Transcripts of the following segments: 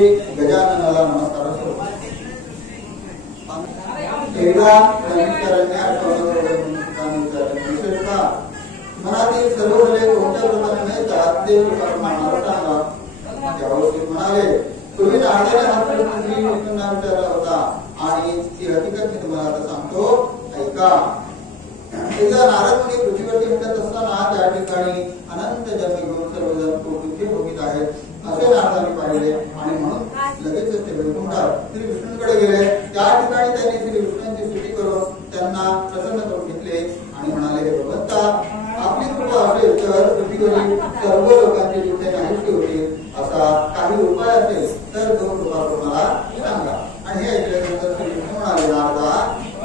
श्री गजाननाला नमस्कार असो. एकदा विशेषतः मनातील सर्व मुले कोणत्या प्रकारे मिळतात ते मला सांगा. त्यावर म्हणाले तुम्ही नारदाने हा प्रश्न श्री विष्णूंना विचारला होता आणि ती हकीकत मी तुम्हाला आता सांगतो, ऐका. एकदा नारद मुनी पृथ्वीवरती हिंडत असताना त्या ठिकाणी अनंत जन्म घेऊन सर्वजण दुःखी भोगीत आहेत असे नारदांनी पाहिले आणि म्हणून लगेचच ते वैकुंठात श्री विष्णूंकडे गेले. त्या ठिकाणी त्यांनी श्री विष्णूंची स्तुती करून त्यांना प्रसन्न करून घेतले आणि म्हणाले, हे भगवंता, आपली कृपा असेल तर पृथ्वीवरील सर्व लोकांचे दुःखे नाहीसे होतील असा काही उपाय असेल तर तो कृपा करून मला सांगा. आणि हे ऐकल्यानंतर श्री विष्णू म्हणाले, नारदा,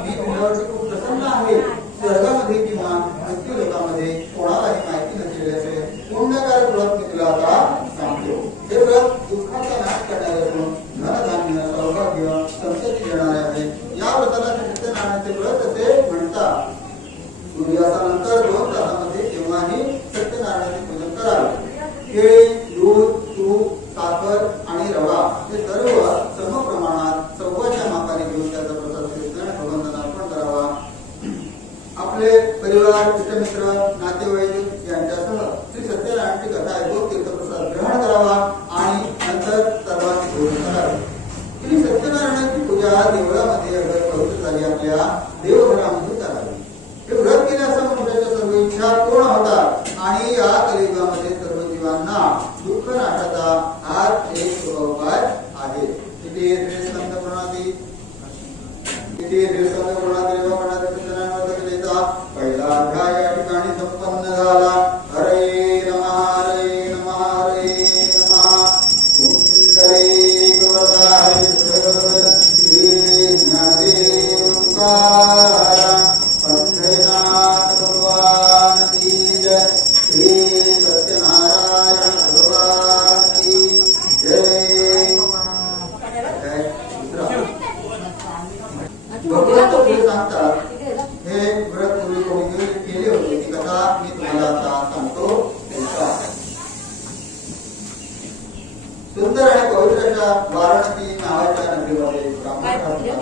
मी तुझ्यावरती खूप प्रसन्न आहे. स्वर्गामध्ये किंवा मृत्यू लोकांमध्ये कोणालाही माहिती नसलेले असे पुण्यकारक व्रत मी तुला आता सांगतो. हे व्रत दुःखाचा नाश करणारे असून धनधान्य, सौभाग्य, संतती देणारे आहे. या व्रताला सत्यनारायणाचे व्रत असे म्हणतात. सूर्यास्तानंतर 2 तासामध्ये केव्हाही सत्यनारायणाचे पूजन करावे. केळी, दूध, तूप, साखर आणि रवा हे सर्व समप्रमाणात सव्वाच्या मापाने घेऊन त्याचा प्रसाद भगवंतांना अर्पण करावा. आपले परिवार, इष्टमित्र, नातेवाईक यांच्यासह श्री सत्यनारायणाची कथा ऐकून तीर्थप्रसाद ग्रहण करावा आणि नंतर सर्वांची पूजन करावे. श्री सत्यनारायणाची पूजा देवळामध्ये अगर पवित्र झाली आपल्या देवघरामध्ये करावी. हे व्रत केल्यास मनुष्याच्या सर्व इच्छा पूर्ण होतात आणि या कलियुगामध्ये सर्व जीवांना दुःख नाशाचा हाच एक उपाय आहे. इथे स्कंद प्रणादी पहिला अध्याय या ठिकाणी संपन्न झाला. हरे नमः, हरे नमः, हरे नमः. पुंडरीक वरदाय श्री ज्ञानदेव तुकाराम पंढरीनाथ भगवान की जय. श्री सत्यनारायण भगवान की जय. भगवंत पुढे सांगतात, हे व्रत तुम्ही कोणी केले होते ती कथा मी तुम्हाला आता सांगतो. सुंदर आणि पवित्र अशा वाराणसी नावाच्या नगरीमध्ये ब्राह्मण होता.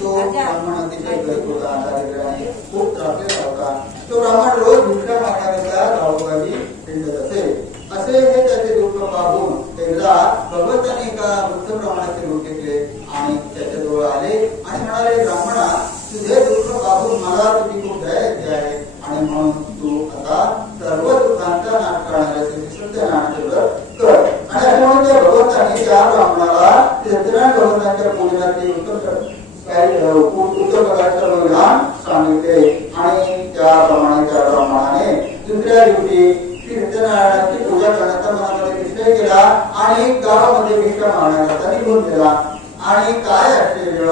तो ब्राह्मण अतिशय गरीब होता, दारिद्र्य आणि खूप त्रासलेला होता. तो ब्राह्मण रोज भिक्षा मागण्याकरिता गावोगावी हिंडत असे. असे हे त्याचे दुःख पाहून एकदा भगवंतांनी एका वृद्धप्रमाणाचे रूप घेतले आणि त्याच्याजवळ आले आणि म्हणाले, ब्राह्मणा, तुझे दुःख पाहून मला तुझी खूप दया येते आहे आणि म्हणून तू आता सर्व दुःखांचा नाश करणारे सत्यनारायणाचे व्रत कर. आणि असे म्हणून त्या भगवंतांनी त्या ब्राह्मणाला सत्यनारायण भगवंतांच्या पूजनाचे उत्तर प्रकारचं विधान सांगितले आणि त्याप्रमाणे त्या ब्राह्मणाने दुसऱ्या दिवशी श्री सत्यनारायणाची पूजा करण्याचा मनामध्ये निश्चय केला आणि गावामध्ये भिक्षा मागण्याकरता निघून गेला. आणि काय आश्चर्य,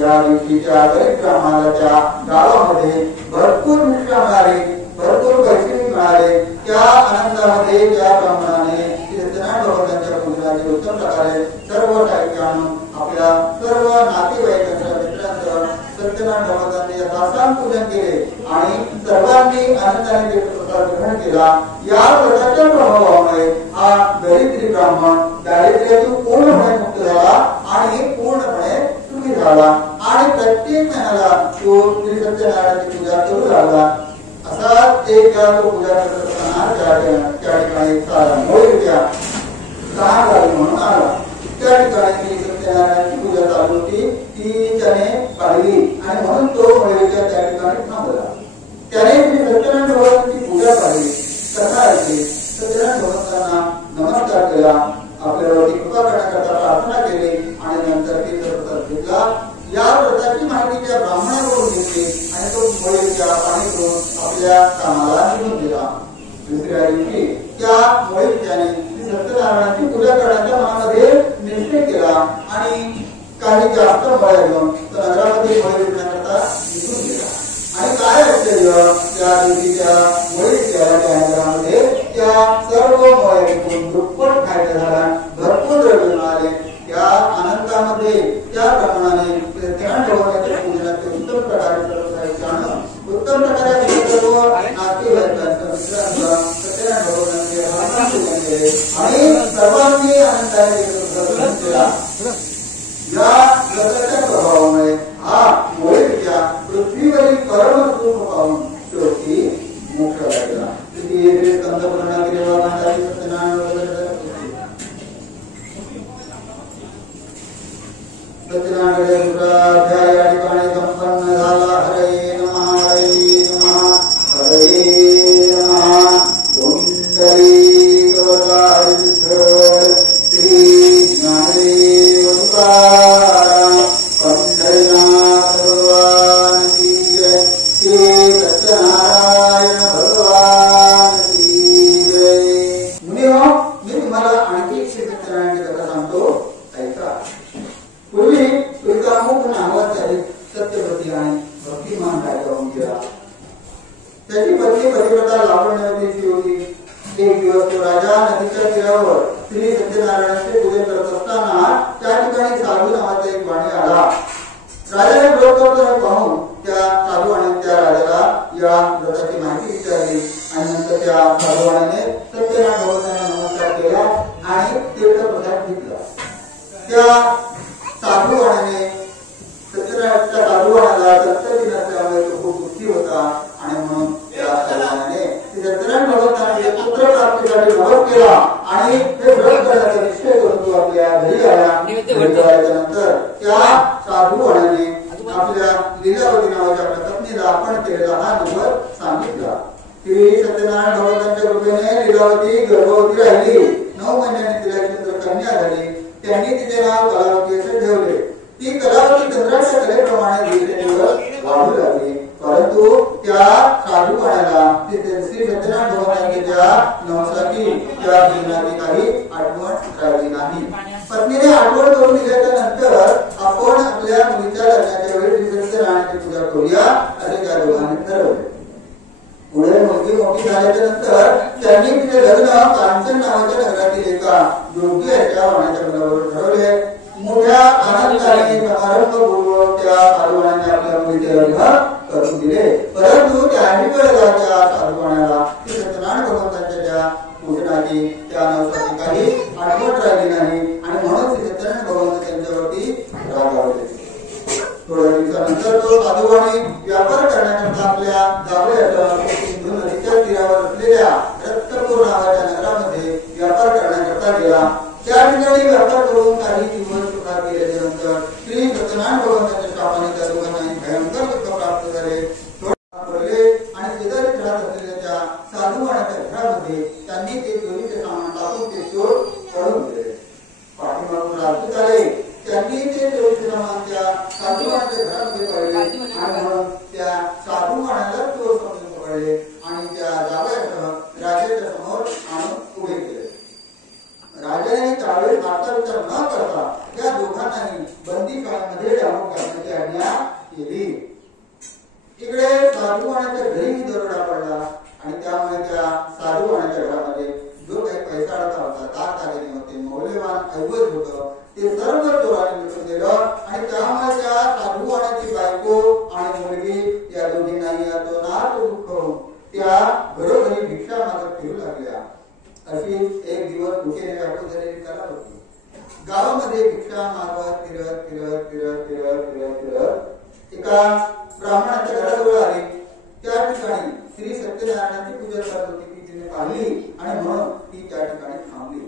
या दिवशी त्या गरीब ब्राह्मणाला त्या गावामध्ये भरपूर भिक्षा मिळाली, भरपूर पैसे मिळाले. त्या आनंदामध्ये त्या ब्राह्मणाने सत्यनारायण भगवंतांच्या पूजनाचे उत्तम प्रकारे सर्व साहित्य आणून आपल्या सर्व नातेवाईकांच्या मित्रांसह सत्यनारायण भगवंतांचे यथासांग पूजन केले आणि सर्वांनी आनंदाने तीर्थप्रसाद ग्रहण केला. या व्रताच्या प्रभावामुळे हा दरिद्री ब्राह्मण दारिद्र्यातून पूर्णपणे मुक्त झाला आणि पूर्णपणे सुखी झाला आणि प्रत्येक महिन्याला तो श्री सत्यनारायणाची पूजा करू लागला. असाच एक तो पूजा करत असताना त्या ठिकाणी मोळीच्या सहा म्हणून आला. त्या ठिकाणी श्री सत्यनारायणाची पूजा चालू होती, ती त्याने पाहिली आणि म्हणून तो मोळीच्या त्या ठिकाणी थांबला. त्याने श्री सत्यनारायण भगवंतांची पूजा पाहिली, कथा ऐकली, सत्यनारायण भगवंतांना नमस्कार केला, आपल्यावरती कृपा करण्याकरता प्रार्थना केली आणि नंतर तीर्थप्रसाद घेतला. या व्रताची माहिती त्या ब्राह्मणाकडून घेतली आणि तो मोळीच्या पाणी करून आपल्या कामाला निघून गेला. दुसऱ्या दिवशी त्या मोळीच्याने श्री सत्यनारायणाची पूजा करण्याच्या मनामध्ये निश्चय केला आणि काही जास्त फळे घेऊन नगरामध्ये फळे विकण्याकरता निघून गेला. आणि काय आश्चर्य, त्या दिवशी त्या मोळीच्या त्या नगरामध्ये त्या सर्व फळे विकून दुप्पट फायदा झाला, भरपूर द्रव्य मिळाले. त्या आनंदामध्ये त्याप्रमाणे सत्यनारायण भगवंतांच्या पूजनाचे उत्तम प्रकारे सर्व साहित्य आणून उत्तम प्रकारे सर्व नातेवाईकांचं मित्रांचं सत्यनारायण भगवंतांचे पूजन केले आणि सर्वांनी आनंदाने केला. या व्रताच्या प्रभावामुळे हा मोळीच्या पृथ्वीवरील परमस्वरूप पाहून शेवटी मोक्ष लागला. स्कंद पूर्णागिरी सत्यनारायण अध्याय या ठिकाणी संपन्न झाला. हरे नमः हरे नमः हरे नमः. पुंडलीक वरदारिष्ठ श्री ज्ञानदेव तुकाराम पंढरीनाथ भगवान की जय. श्री सत्यनारायण भगवान की जय. मुनियो, मी तुम्हाला आणखी श्री सत्यनारायणाची कथा सांगतो, ऐका. पूर्वी तुकामुख नावाचा एक सत्यवती आणि भक्तिमान राजा होऊन गेला. त्याची पत्नी पतिव्रता लावण्यवतीची होती. एक दिवस तो राजा नदीच्या तीरावर श्री सत्यनारायणाचे पूजन करत असताना त्या ठिकाणी साधू नावाचा एक वाणी आला. राजाने व्रत करताना पाहून त्या साधू आणि त्या राजाला या व्रताची माहिती विचारली आणि नंतर त्या साधू वाणीने सत्यनारायण भगवंतांना नमस्कार केला आणि तीर्थप्रसाद घेतला. त्या साधूवाण्याने सत्यनारायणच्या साधूवाण्याला संतती नसल्यामुळे तो खूप दुःखी होता आणि म्हणून त्या साधूवाण्याने सत्यनारायण भगवंतांना पुत्र प्राप्तीसाठी व्रत केला आणि हे व्रत करण्याचा निश्चय करून तो आपल्या घरी आला. घरी आल्यानंतर त्या साधूवाण्याने आपल्या लीलावती नावाच्या आपल्या पत्नीला आपण केलेला हा अनुभव सांगितला. श्री सत्यनारायण भगवंतांच्या कृपेने लीलावती गर्भवती राहिली. 9 महिन्यांनी तिला एक कन्या झाली. त्यांनी तिचे नाव कलावती असे ठेवले. ती कलावती चंद्राच्या कलेप्रमाणे दिवसेंदिवस वाढू लागली. परंतु त्या साधूवाण्याला श्री सत्यनारायण भगवंतांच्या नवसाची त्या जीवनाची काही आठवण राहिली नाही. पत्नीने आठवण करून दिल्याच्या नंतर आपण आपल्या मुलीच्या लग्नाच्या वेळी श्री सत्यनारायणाची पूजा करूया असे त्या दोघांनी ठरवले. पुढे मुलगी मोठी झाल्याच्या नंतर त्यांनी तिचे लग्न कांचन नावाच्या नगरातील एका योगी याच्या वाण्याच्या मुलाबरोबर ठरवले. मोठ्या आनंदाने समारंभपूर्वक त्या साधूवाण्याने आपल्या मुलीचे लग्न करून दिले. परंतु त्याही वेळेला त्या साधूवाण्याला श्री सत्यनारायण भगवंतांच्या त्या पूजनाची त्या नवसाची काही आठवण राहिली नाही आणि म्हणून श्री सत्यनारायण भगवंत त्यांच्यावरती रागावले. थोड्या दिवसानंतर तो साधूवाणी व्यापार करण्याकरता आपल्या गावाच्या सिंधू नदीच्या तीरावर असलेल्या रक्तपूर नावाच्या नगरामध्ये व्यापार करण्याकरता गेला. त्या ठिकाणी व्यापार करून काही दिवस सुखात गेल्याच्या नंतर श्री सत्यनारायण भगवंतांच्या शापाने त्या दोघांना भयंकर दुःख प्राप्त झाले. आणि शेजारी राहत असलेल्या त्या साधूवाण्याच्या घरामध्ये त्यांनी ते चोरीचे सामान टाकून ते चोर पळून गेले. पाठीमागून राजदूत आले. त्यांनी ते चोरीचे सामान त्या साधूवाण्याच्या घरामध्ये पडले आणि म्हणून त्या साधूवाण्याला चोर समजून पकडले आणि त्या जावयासह राजाच्या समोर आणून उभे केले. राजाने त्यावेळेस मागचा विचार न करता त्या दोघांनाही बंदीशाळेमध्ये डांबून टाकण्याची आज्ञा केली. इकडे साधूवाण्याच्या घरीही दरोडा पडला आणि त्यामुळे त्या साधूवाण्याच्या घरामध्ये जो काही पैसा अडका होता, दागदागिने होते, मौल्यवान ऐवज होतं, ते सर्व चोराने लुटून दिलं आणि त्यामुळे त्या साधूवाण्याची बायको आणि मुलगी या दोघींनाही अतोनात दुःख होऊन त्या घरोघरी भिक्षा मागत फिरू लागल्या. अशी एक दिवस भुकेने व्याकुळ झालेली कला होती. गावामध्ये भिक्षा मागत फिरत फिरत फिरत फिरत फिरत फिरत एका ब्राह्मणाच्या घराजवळ आली. त्या ठिकाणी श्री सत्यनारायणाची पूजा करत होती. ती तिने पाहिली आणि म्हणून ती त्या ठिकाणी थांबली.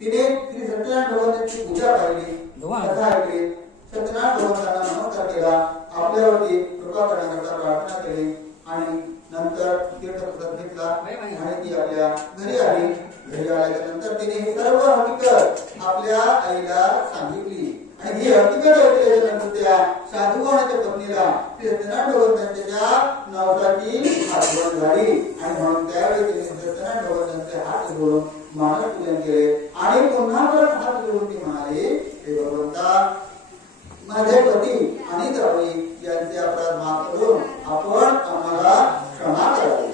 तिने श्री सत्यनारायण भगवंतांची पूजा पाहिली, कथा ऐकली, सत्यनारायण भगवंतांना नमस्कार केला, आपल्यावरती कृपा करण्याकरता प्रार्थना केली आणि नंतर तीर्थप्रसाद घेतला आणि ती आपल्या घरी आली. घरी आल्याच्या नंतर तिने ही सर्व हकीकत आपल्या आईला सांगितली आणि ही हकीकत ऐकल्याच्या नंतर त्या साधूवाण्याच्या पत्नीला श्री सत्यनारायण भगवंतांच्या त्या नवसाची आठवण झाली आणि म्हणून त्यावेळी तिने सत्यनारायण भगवंतांचे हात जोडून मानस पूजन केले आणि पुन्हा परत हात जोडून ती म्हणाली, हे भगवंता, माझे पती आणि जावई यांचे अपराध माफ करून आपण आम्हाला क्षमा करावी.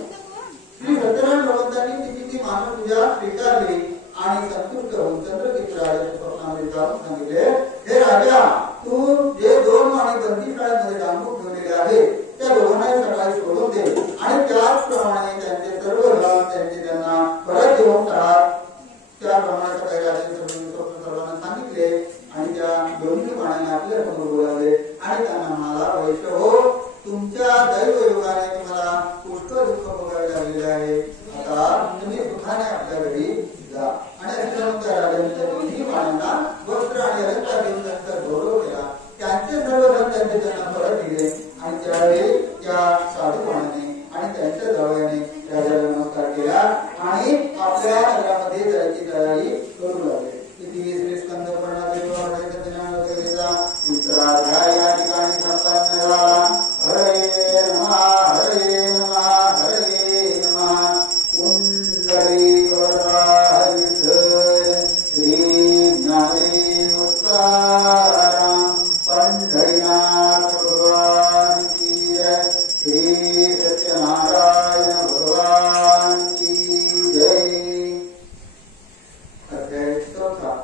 श्री सत्यनारायण भगवंतांनी तिची ती मानस पूजा स्वीकारली आणि संतुष्ट होऊन चंद्रकेतू राजाच्या स्वप्नामध्ये जाऊन सांगितले, हे राजा, तू जे 2 माणी बंदीशाळेमध्ये डांबून ठेवलेले आहे त्या दोघांनाही सकाळी सोडून दे आणि त्याचप्रमाणे त्यांचे सर्व धन त्यांना परत देऊन टाक. त्याप्रमाणे सकाळी राजाने सर्वांना सांगितले. आहे, आता तुम्ही सुखाने आपल्या घरी जा. आणि असे म्हणून त्या राजाने त्या दोन्ही बाणांना वस्त्र आणि अलंकार देऊन त्यांचा गौरव केला. त्यांचे सर्व धन त्यांचे त्यांना परत दिले. आणि त्यावेळी त्या साधू बाणाने आणि त्यांच्या जावयाने राजाला नमस्कार केला आणि आपल्या नगरामध्ये जायची तयारी करू लागले. श्री स्कंद या ठिकाणी संपन्न झाला. हरे नमः हरे नमः हरे नमः. कुंडली वरदा विठ्ठल श्री ज्ञानेश्वर तुकाराम पंढरीनाथ भगवान की जय. श्री सत्यनारायण भगवान की जय. अध्याय 4.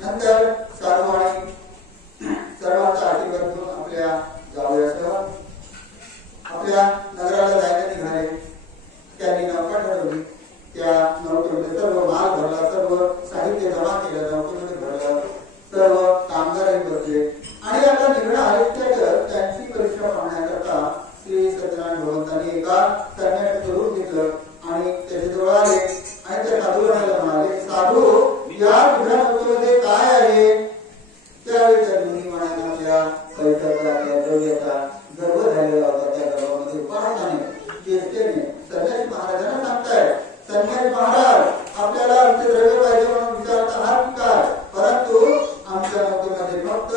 नंतर साधूवाणी सर्वांचा आशीर्वाद घेऊन आपल्या जावयासह आपल्या नगराला जायला निघाले. त्यांनी नौका ठरवली. त्या नौकेमध्ये सर्व माल भरला, सर्व साहित्य जमा केलं, नौकेमध्ये भरलं, सर्व कामगारही बसले. आणि आता निघणं आयुष्यात त्यांची परीक्षा पाहण्याकरता श्री सत्यनारायण भगवंतांनी एका सन्यासाचं रूप घेतलं आणि त्याचे जवळ आले आणि त्या साधूला म्हणाले, साधू या तुझ्या नौकेमध्ये काय आहे? त्यावेळी त्या दोन्ही माणसांना आपल्या पैशाचा, आपल्या द्रव्याचा गर्व झालेला होता. त्या गर्वामध्ये उपासनाने, चेष्टेने संन्यासी महाराजांना सांगताय, संन्यासी महाराज आपल्याला आमचे द्रव्य पाहिजे म्हणून विचारता आहात की काय? परंतु आमच्या नौकेमध्ये फक्त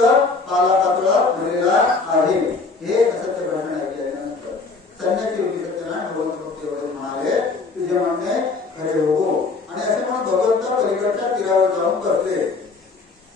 पालापाचोळा भरलेला आहे. हे असत्य भाषण ऐकल्यानंतर संन्यासी योगी सत्यनारायण भगवंत फक्त एवढे म्हणाले, तुझे म्हणणे खरे हो. आणि असे म्हणून भगवंता पलीकडच्या तीरावर जाऊन बसले.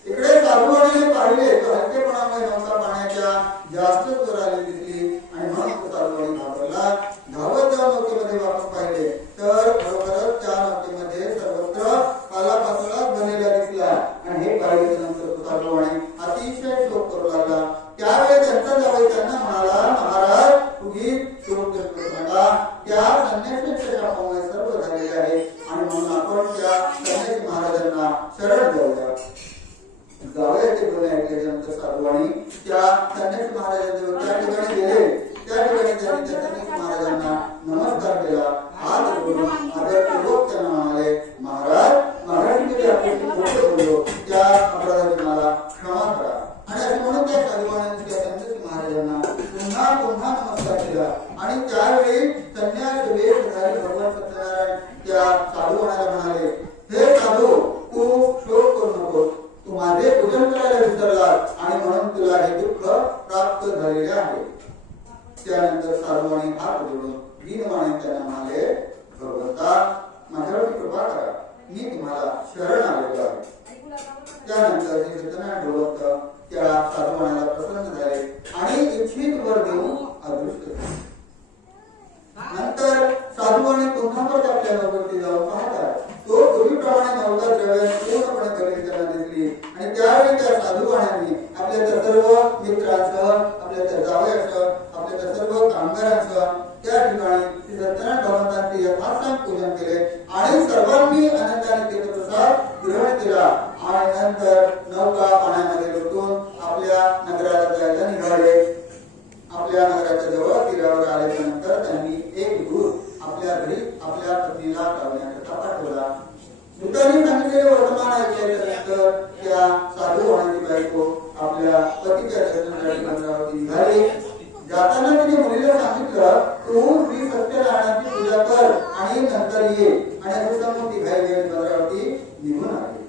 इकडे साधूवाणीने पाहिले तर हलकेपणामुळे नौका पाण्याच्या जास्तच वर आली दिसली आणि म्हणून तो साधूवाणी घाबरला. धावत जाऊन नौकेमध्ये वापस पाहिले तर बरोबरच त्या नौकेमध्ये सर्वत्र पालापाचोळा बनलेला दिसला. आणि हे पाहिल्यानंतर तो साधूवाणी अतिशय शोक करू लागला. त्यावेळी त्यांचा जावई त्यांना म्हणाला, महाराज उगीच शोक करू नका. त्या संन्यासाच्या शापामुळे सर्व झालेले आहे आणि म्हणून आपण त्या संन्यासी महाराजांना शरण जाऊया. जावयाचे बोलणे ऐकल्यानंतर साधूवाणी त्या संन्यासी महाराजांजवळ त्या ठिकाणी गेले. त्या ठिकाणी त्यांनी त्या संन्यासी महाराजांना नमस्कार केला. हात जोडून आदरपूर्वक त्यांना म्हणाले, महाराज महाराजांकडे आपण खोटं बोललो, त्या अपराधाची मला क्षमा करा. आणि असे म्हणून त्या साधूवाणीने त्या संन्यासी महाराजांना पुन्हा पुन्हा नमस्कार केला. आणि त्यावेळी संन्यास वेशधारी भगवान सत्यनारायण त्या साधूवाण्याला म्हणाले, हे साधू तू शोक करू नकोस. तू माझे पूजन करायला विसरला आणि म्हणून तुला हे दुःख प्राप्त झालेले आहे. त्यानंतर साधूवाणी हात जोडून दीनवाणी त्यांना म्हणाले, भगवंता माझ्यावर कृपा करा, मी तुम्हाला शरण आलेलो आहे. त्यानंतर श्री सत्यनारायण भगवंत त्या साधूवाण्याला प्रसन्न झाले आणि इच्छित वर देऊन अदृश्य झाले. नंतर साधूवाणी पुन्हा परत आपल्या नौकेवरती जाऊन पाहतात. तो पूर्वीप्रमाणे नौका द्रव्याने पूर्णपणे भरलेली त्यांना दिसली. आणि त्यावेळी त्या साधूवाण्यांनी आपल्या त्या सर्व मित्रांसह, आपल्या त्या जावयासह, आपल्या त्या सर्व कामगारांसह त्या ठिकाणी श्री सत्यनारायण भगवंतांचे यथासांग पूजन केले आणि सर्वांनी आनंदाने तीर्थप्रसाद ग्रहण केला. आणि नंतर नौका पाण्यामध्ये लोटून आपल्या नगराला जायला निघाले. आपल्या नगराच्या जवळ तीरावर आल्यानंतर त्यांनी एक दूत आपल्या घरी आपल्या पत्नीला पाहण्याकरता पाठवला. दूतांनी सांगितलेले वर्तमान ऐकल्यानंतर त्या साधूवाण्याची बायको आपल्या पतीच्या दर्शनासाठी मंदिरावरती निघाली. जाताना तिने मुलीला सांगितलं, तू श्री सत्यनारायणाची पूजा कर आणि नंतर ये. आणि असे सांगून ती घाई घाई मंदिरावरती निघून आली.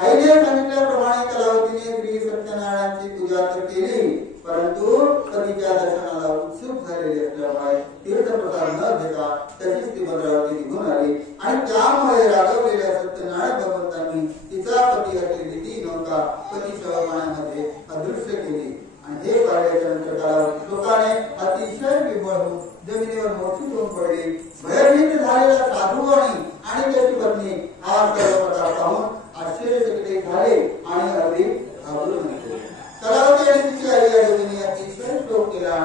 आईने सांगितल्याप्रमाणे कलावतीने श्री सत्यनारायणाची पूजा तर केली, परंतु पतीच्या दर्शनाला उत्सुक झालेली असल्यामुळे तीर्थप्रसाद न घेता तशीच ती मंदिरावरती निघून आली. आणि त्यामुळे रागवलेल्या सत्यनारायण भगवंतांनी तिचा पती असलेली ती नौका पतीसह पाण्यामध्ये अदृश्य केली. आणि हे पाहिल्याच्या नंतर कालावधी लोकांनी अतिशय विभोर होऊन जमिनीवर मोठी होऊन पडली. भयभीत झालेला साधूवाणी आणि त्याची पत्नी हा सर्व प्रकार पाहून आश्चर्यचकित झाले आणि अगदी घाबरून गेले. कलावती आणि तिची आई या दोघींनी अतिशय शोक केला.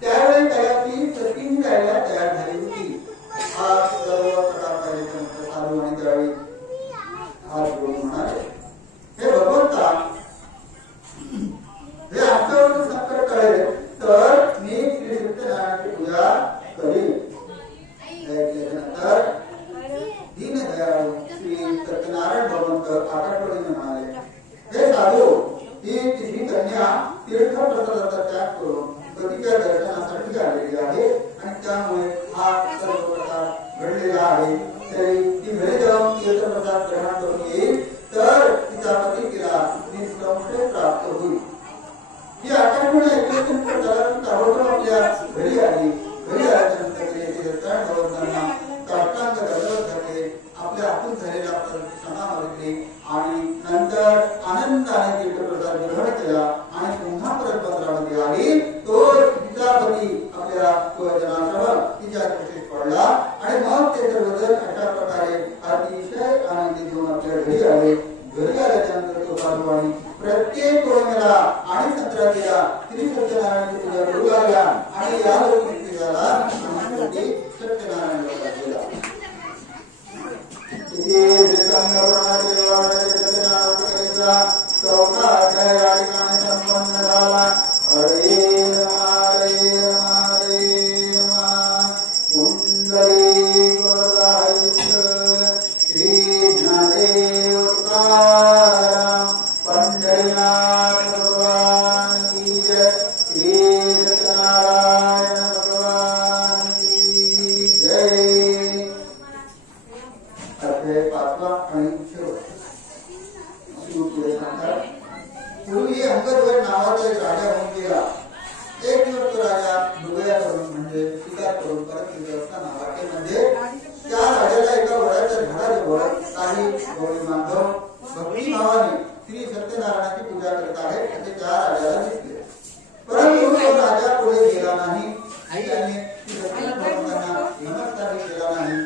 त्यावेळी कलावती सतीने जायला तयार झाली होती. हा सर्व प्रकार पाहिल्याच्या नंतर साधूवाणी त्यावेळी हात जोडून म्हणाले, हे भगवंता, हे आमच्यावर संकट कळेल तर मी श्री सत्यनारायणाची पूजा करीन. हा सर्व प्रकार घडलेला आहे. तरी ती घरी जाऊन तीर्थप्रसाद ग्रहण करून येईल तर तिचा पती तिला निसंशय प्राप्त होईल. ही आठवण ऐकल्यानंतर त्याला ताबडतोब आपल्या घरी आली. घरी आल्यानंतर तीर्थांना साष्टांग दंडवत घातले, आपल्या हातून झालेला क्षमा मागितली आणि नंतर आनंदाने तीर्थप्रसाद ग्रहण केला आणि पुन्हा परत मंत्रामध्ये आली. तो तिचा पती आपल्या सुवचनासह तिच्या कुशीत पडला आणि मग ते सर्वजण अशा प्रकारे अतिशय आनंदी घेऊन आपल्या घरी आले. घरी आल्यानंतर तो साधूवाणी प्रत्येक पौर्णिमेला आणि संक्रांतीला श्री सत्यनारायणाची पूजा करू लागला आणि या लोकनित्येला सत्यनारायण व्रत केला. चौथा अध्याय या ठिकाणी संपन्न झाला. हरे नमः हरे नमः हरे नमः. कुंडली गोदाई श्री ज्ञानदेव तुकाराम पंढरीनाथ भगवान की जय. श्री सत्यनारायण भगवान की जय. अध्याय 5 आणि पूर्वी अंगदवर नावाचा एक राजा होऊन गेला. एक दिवस तो राजा डोळ्या करून म्हणजे शिकार करून परत येत असताना वाटेमध्ये त्या राजाला एका वडाच्या झाडाजवळ काही गवळी बांधव भक्तिभावाने श्री सत्यनारायणाची पूजा करत आहेत असे त्या राजाला दिसले. परंतु तो राजा पुढे गेला नाही. त्याने सत्यनारायणांना नमस्कार केला नाही.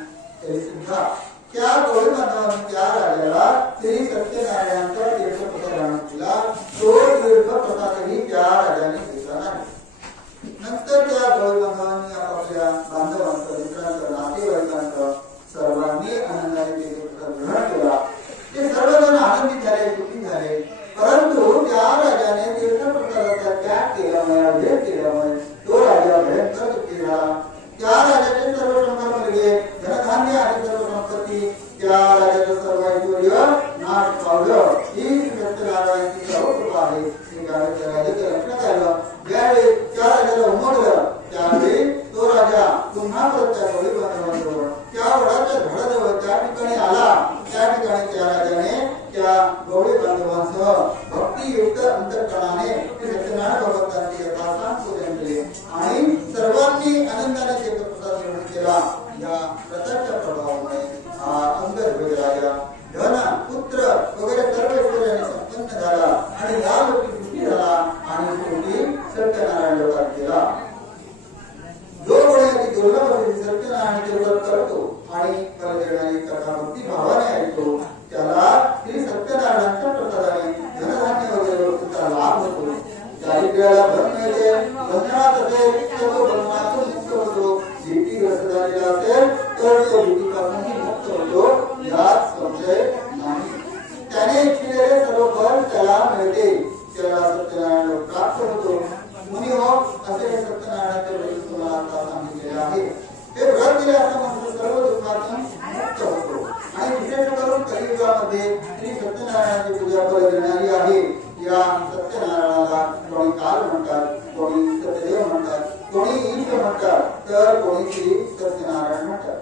तरी सुद्धा त्या गवळी बांधवांनी त्या राजाला श्री सत्यनारायणांचा तीर्थप्रसाद आणून दिला. तो तीर्थप्रसादही त्या राजाने घेतला नाही. नंतर त्या गवळी बांधवांनी आपापल्या बांधवांचं मित्रांचं नातेवाईकांचं सर्वांनी आनंदाने तीर्थप्रसाद ग्रहण केला. ते सर्वजण आनंदित झाले, सुखी झाले. परंतु त्या राजाने तीर्थप्रसादाचा त्याग केल्यामुळे अभेद केल्यामुळे तो राजा भयंकर दुःखी झाला. त्या राजाचे सर्व संपत्ती धनधान्य आणि सर्व संपत्ती त्या राजाचं सर्व ऐश्वर्य नाश पावलं. ही सत्यनारायणाची सर्व कृपा आहे. त्या राजाचं लक्षात आलं. ज्यावेळी त्या राजाला उमगलं त्यावेळी तो राजा पुन्हा परत त्या गवळी बांधवांजवळ त्या वडाच्या झाडाजवळ त्या ठिकाणी आला. त्या ठिकाणी त्या राजाने त्या गवळी बांधवांसह भक्तियुक्त अंतःकरणाने सत्यनारायण भगवंतांची यथासांग पूजन केले आणि सर्वांनी आनंदाने तीर्थप्रसाद ग्रहण केला. या व्रताच्या प्रभावामुळे हा अंगद राजा धन पुत्र वगैरे सर्व ऐश्वर्याने संपन्न झाला आणि या लोकी सुखी झाला आणि शेवटी सत्यनारायण व्रत केला. जो कोणी अति दुर्लभ असे सत्यनारायणाचे व्रत करतो आणि फल देणारी कथा भक्ती भावाने ऐकतो त्याला श्री सत्यनारायणाच्या प्रसादाने धनधान्य वगैरे वस्तूंचा लाभ होतो. दारिद्र्याला भर मिळते. बंधनात असेल तर तो बंधनातून मुक्त होतो. भीतीग्रस्त झालेला असेल तर तो भीतीपासूनही मुक्त होतो. यात संशय नाही. त्याने इच्छिलेले सर्व फल त्याला मिळते. त्याला सत्यनारायण प्राप्त होतो. मुनी हो असे सत्यनारायणाचे व्रत तुम्हाला आता सांगितलेले आहे. हे व्रत केले असं म्हणतो सर्व दुःखातून मुक्त होतो आणि विशेष करून कलियुगामध्ये श्री सत्यनारायणाची पूजा फल देणारी आहे. या सत्यनारायणाला कोणी काल म्हणतात, कोणी सत्यदेव म्हणतात, कोणी ईश म्हणतात तर कोणी श्री सत्यनारायण म्हणतात.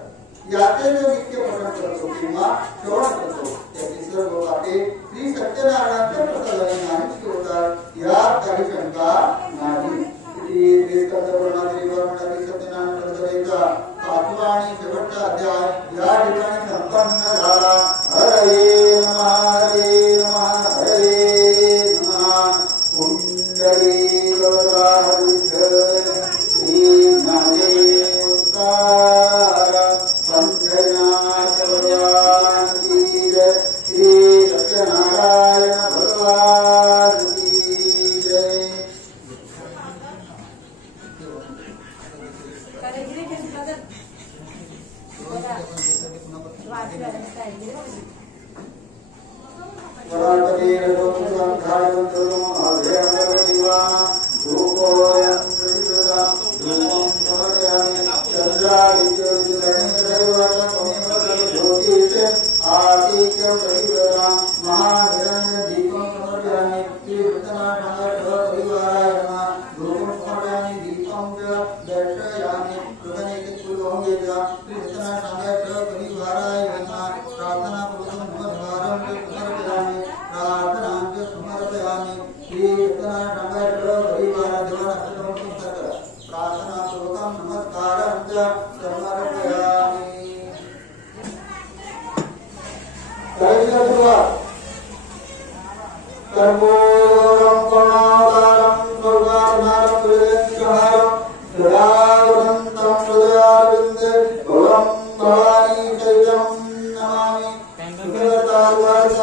याचे जो नित्य पठण करतो किंवा श्रवण करतो त्याची सर्व पाठे श्री सत्यनारायणाच्या प्रसादाने नाहीशी होतात. यात काही शंका नाही. सत्यनारायण प्रसादाचा 5वा आणि शेवटचा अध्याय या ठिकाणी संपन्न झाला. हरे नमः हरे नमः हरे नमः. कुंडली गोदाई श्री ज्ञानदेव तुकाराम पंढरीनाथ भगवान की जय. श्री सत्यनारायण भगवान की जय. गोंगेजा कृष्णा सांगायचं परिवारायना प्रार्थना करून नमस्कारं समर्पयामि प्रार्थनांच समर्पयामि कृष्णा सांगायचं परिवार देवाला समर्पण कर प्रार्थना करून नमस्कारं समर्पयामि कैसा सुरुवात कर्मोरं कणादारं सर्वाधारं विरक्षहारं सदावदन्तं सदाविन्दे भवं भवानी शैलं नमामि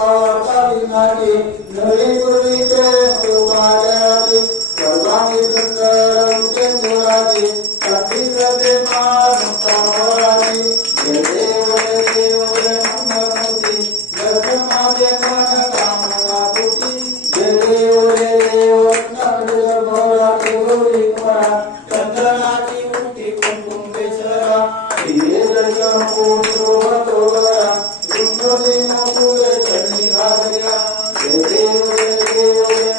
सुखतार्वार्ताविनाशि नवीकुर्वीते सुभाजाति सर्वाणि सुन्दरं चन्दुराति तद्विक्रते मानुत्तमवानि जय देव जय मंगलमूर्ति दर्शनादे मनकामनापूर्ति जय देव नमः गौरी कुमारा चंद्रनाची मुक्ति कुंकुमेश्वरा धीरे दर्शन पूर्णोभतोरा रुद्रदे मुकुले चरणी भागया जय देव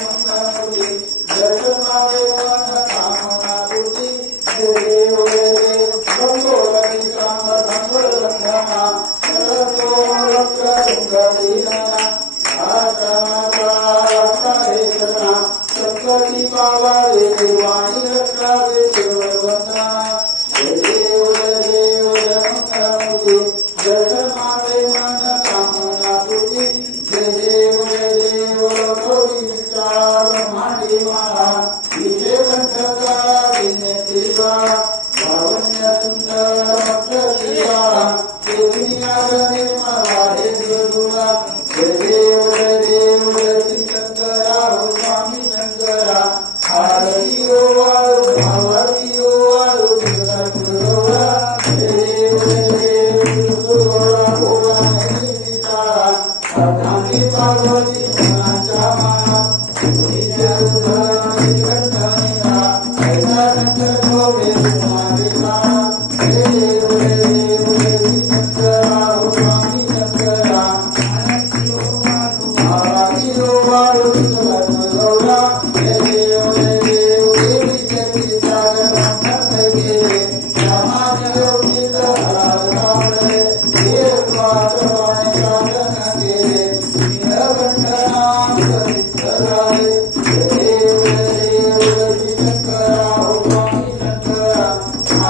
मंगलमूर्ति दर्शनादे मनकामनापूर्ति जय देव मंगोलकी सांग संगलंघना सरतो लक्ष्य संकटी पावावे निर्वाणी रक्षावे सर्ववंदना जय देव मंगलमूर्ति दर्शन मागे मन कामना पूर्ति जय देव गौरी विचार ब्रह्मांडी माला विजय कंठका विनय त्रिवा भावन्य सुंदर मक्खीवा दुनिया निर्मला हे गुरुला जय देव शंकरा हो स्वामी शंकरा आरती हो वाळू भावती हो वाळू गुरुला जय देव गुरुला भोला सीतारा अर्धांगी पार्वती गुणांचा माना नित्य सुधारणी कंठनीला ऐसा शंकर भोले कुमारिका जय देव शंकरा हो स्वामी शंकरा आरती हो वाळू गौरा जय देव देवी शक्ति सागर के समाधि योगी दहरावले देव पात्रवाणे साधन के नीलकंठनाम सरितराय जय देव शंकरा हो स्वामी शंकरा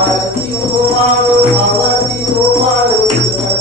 आरती हो वाळू आरती हो वाळू गौरा जय देव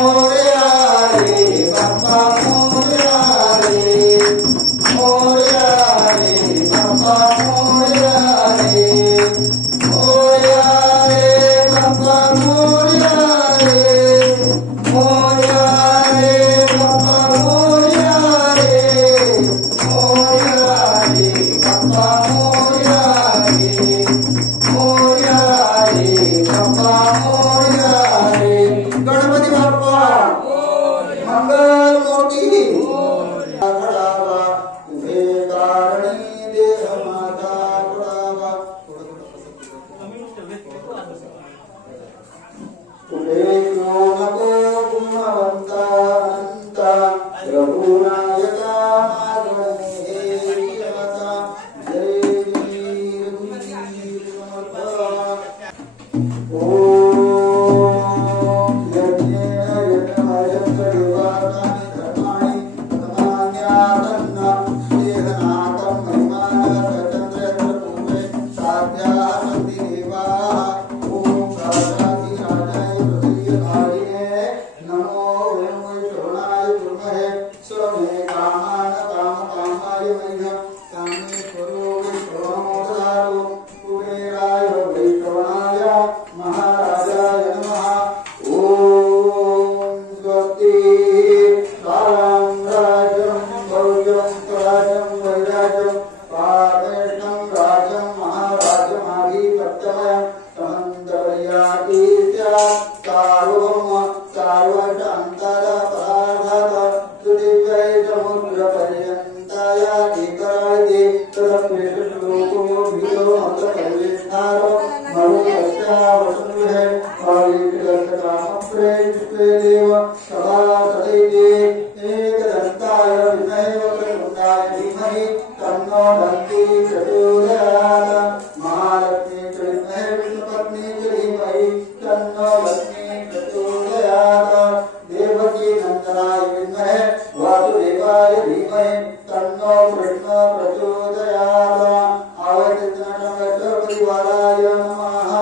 Moria अंतरा परार्धात सुदिव्यै समुद्र पर्यंताया एकराळे तदप्रेषलोको भियो अंतकल्लेष्ठारो मरुकस्या वसुन्धुहे पावित्रकामप्रे विश्वेदेव सभा सदैवे एकदन्ताय विद्महे वक्रतुण्डाय धीमहि तन्नो दन्ति प्रचोदयात् महालक्ष्मी च विद्महे विष्णुपत्नी च धीमहि तन्नो लक्ष्मी प्रचोदयात् देवकी नन्दनाय विद्महे वासुदेवाय धीमहि तन्नो कृष्ण प्रचोदयात् आवतितनमश्च परिवाराय नमः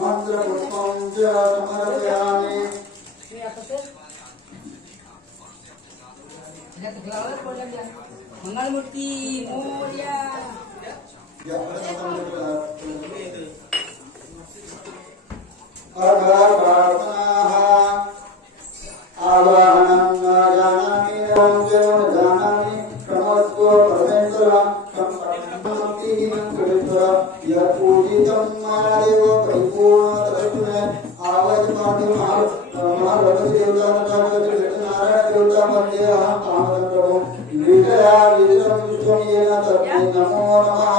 मंत्रपुष्पं च समर्पयामि मंगलमूर्ति मोरया आवाहनं जानामि रंजनं जानामि प्रमस्व परमेश्वर संपत्तिहीनं कृष्ण यत्पूजितं महादेव परिपूर्ण तदस्मे आवाज पाठि महाभगवती देवता नारायण देवता मध्ये अहं कामचन्द्रो विजया विजयं विश्वं येन तस्मै नमो नमः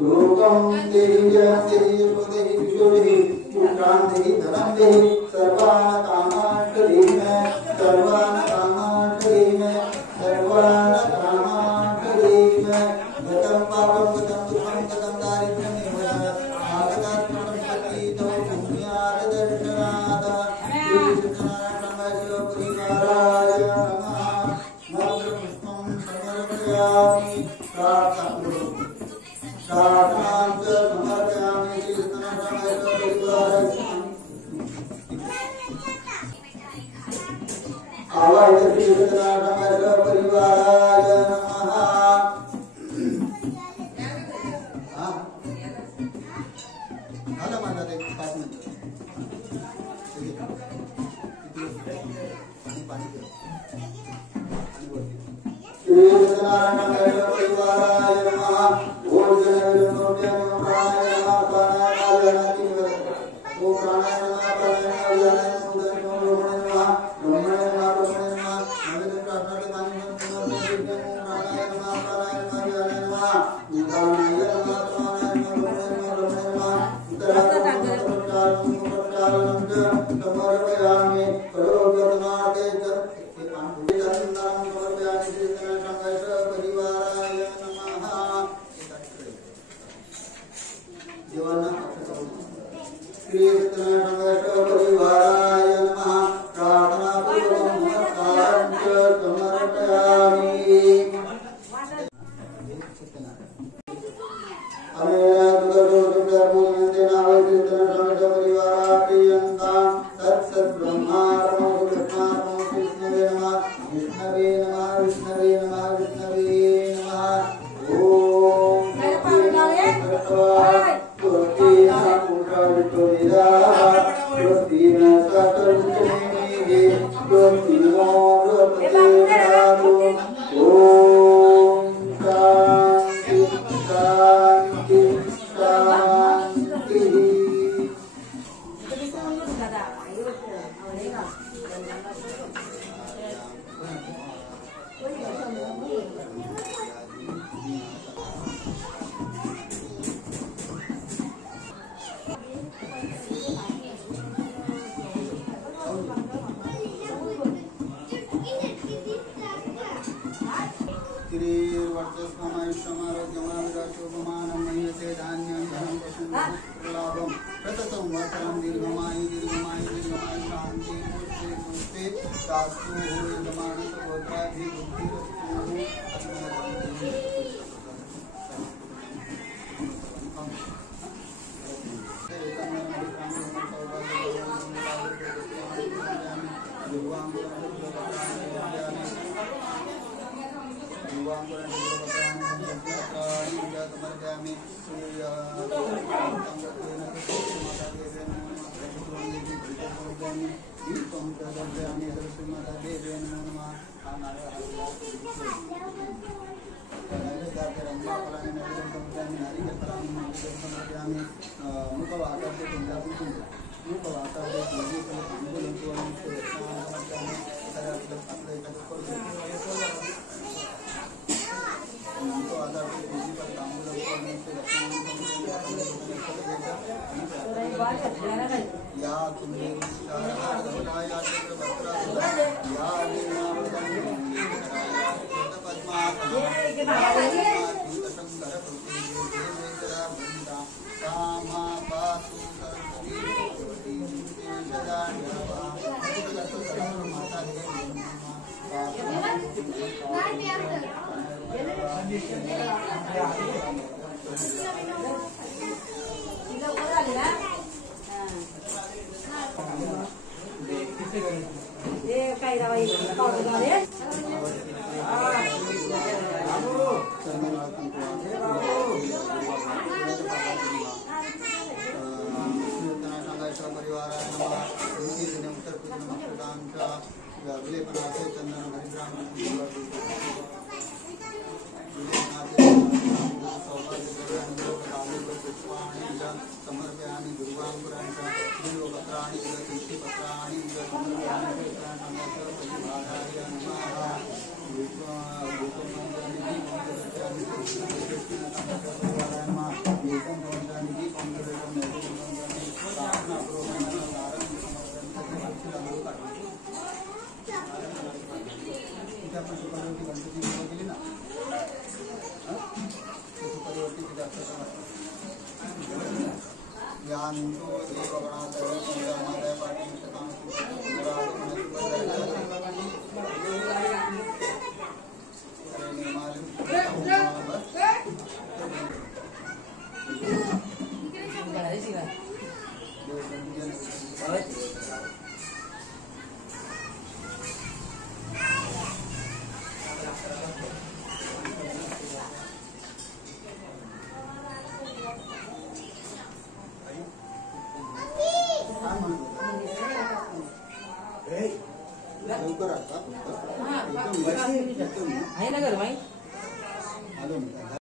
रूपं देहि जयं देहि स्वदेहि विश्वदेहि पुत्रान् देहि धनं देहि सर्वान् कामान् देहि मे सर्वान् कामान् देहि मे सर्वान् कामान् देहि मे गतं पापं गतं दुःखं गतं दारिद्र्यं निवृत्तं आगतात् प्रपत्तितो पुण्यात् दर्शनात् श्रीकृष्णाय परिवाराय नमः मंत्रपुष्पं समर्पयामि प्रार्थनां च समर्पयामि श्रीकृष्णाय परिवाराय आवाहित श्रीकृष्णाय परिवाराय नमः झालं माझा ते 5 मिनिटं श्रीकृष्णाय परिवाराय नमः ओम जय प्राणाय नमः प्राणाय नमः ओम प्राणाय नमः प्राणाय या तुम्ही या चक्रवर्त्रा या काही रावाई पावडर झाले समर्पयामि गुरुवांकुरांच्या बिल्वपत्राणि तुलसीपत्राणि समर्पयामि परिवाराय नमः ज्ञानतो देवगणातय संगामादय पाठिष्ठतां आहे ना घर माई